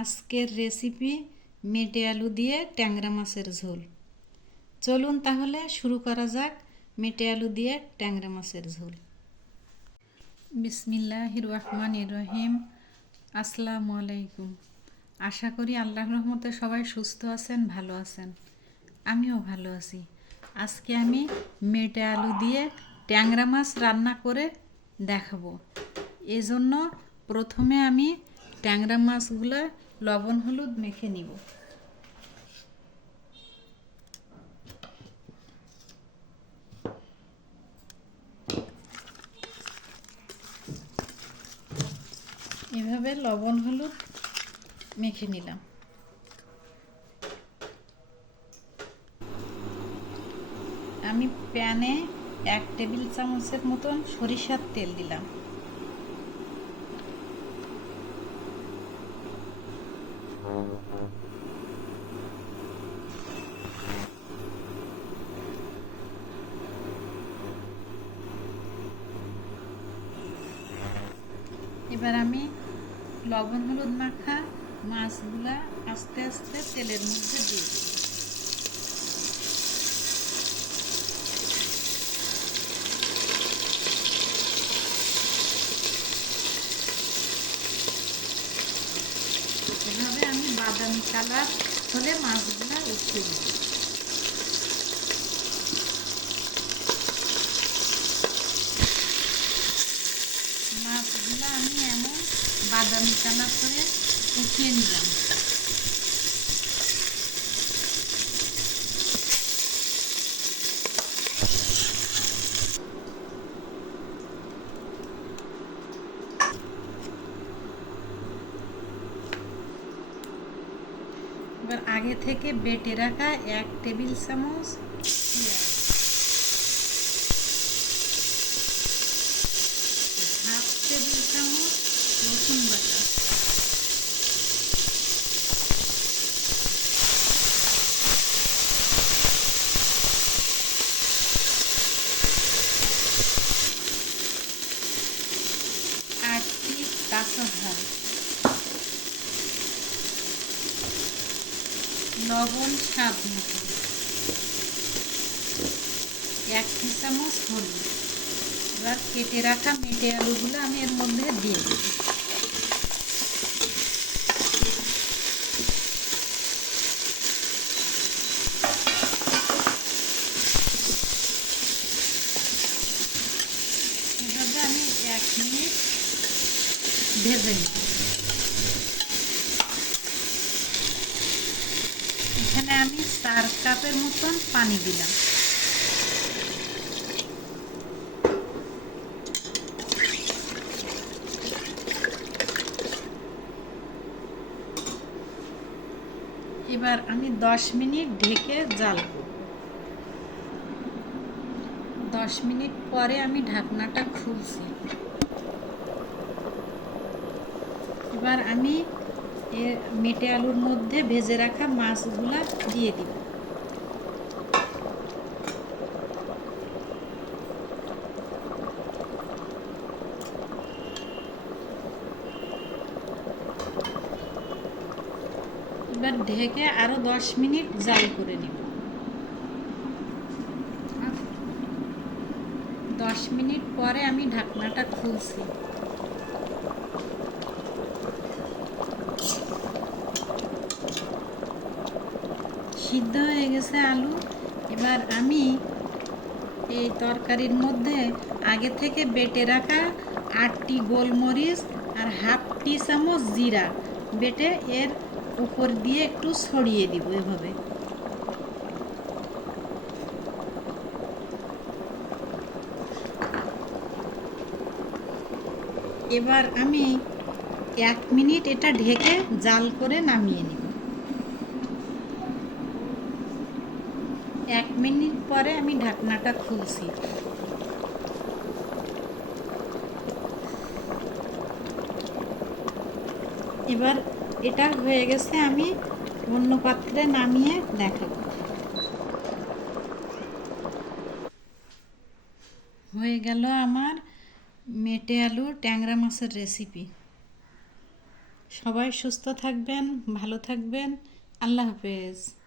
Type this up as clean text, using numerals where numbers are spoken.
আজকের রেসিপি মেটে আলু দিয়ে ট্যাংরা মাছের ঝোল। চলুন তাহলে শুরু করা যাক মেটে আলু দিয়ে ট্যাংরা মাছের ঝোল। বিসমিল্লাহির রহমানির রহিম। আসসালামু আলাইকুম। আশা করি আল্লাহর রহমতে সবাই সুস্থ আছেন, ভালো আছেন। আমিও ভালো আছি। আজকে আমি মেটে আলু দিয়ে ট্যাংরা মাছ রান্না করে দেখাবো। এজন্য প্রথমে আমি ট্যাংরা মাছগুলো লবণ হলুদ মেখে নিব। এভাবে লবণ হলুদ মেখে নিলাম। আমি প্যানে 1 টেবিল চামচের মতন সরিষার তেল দিলাম। এবার আমি লবণ হলুদ মাখা মাছগুলা আস্তে আস্তে তেলের মধ্যে দিয়ে দিই। এভাবে আমি বাদামি কালার হলে মাছগুলা উঠিয়ে দিই। মাছগুলো আমি এমন বাদামি কালার করে উঠিয়ে নিলাম। এবার আগে থেকে বেটে রাখা 1 টেবিল চামচ পেঁয়াজ, 1/2 টেবিল চামচ রসুন বাটা, 8টি কাঁচা ঝাল, লবণ স্বাদ মতো, 1 চামচ হলুদ। এবার কেটে রাখা মেটে আলুগুলো আমি এর মধ্যে দিয়ে দেব। এভাবে আমি 1 মিনিট ভেজে নিই। এখানে আমি 4 কাপের মতন পানি দিলাম। এবার আমি 10 মিনিট ঢেকে জাল করব। 10 মিনিট পরে আমি ঢাকনাটা খুলছি। এবার আমি মেটে আলুর মধ্যে ভেজে রাখা মাছগুলা দিয়ে দিব। এবার ঢেকে আরো 10 মিনিট জাল করে নিব। 10 মিনিট পরে আমি ঢাকনাটা খুলছি। সিদ্ধ হয়ে গেছে আলু। এবার আমি এই তরকারির মধ্যে আগে থেকে বেটে রাখা 8টি গোলমরিচ আর 1/2 টি চামচ জিরা বেটে এর উপর দিয়ে একটু ছড়িয়ে দিব। এভাবে এবার আমি 1 মিনিট এটা ঢেকে জাল করে নামিয়ে নিব। 1 মিনিট পরে আমি ঢাকনাটা খুলছি। এবার এটা হয়ে গেছে, আমি অন্য পাত্রে নামিয়ে দেখাবো। হয়ে গেল আমার মেটে আলু ট্যাংরা মাছের রেসিপি। সবাই সুস্থ থাকবেন, ভালো থাকবেন। আল্লাহ হাফেজ।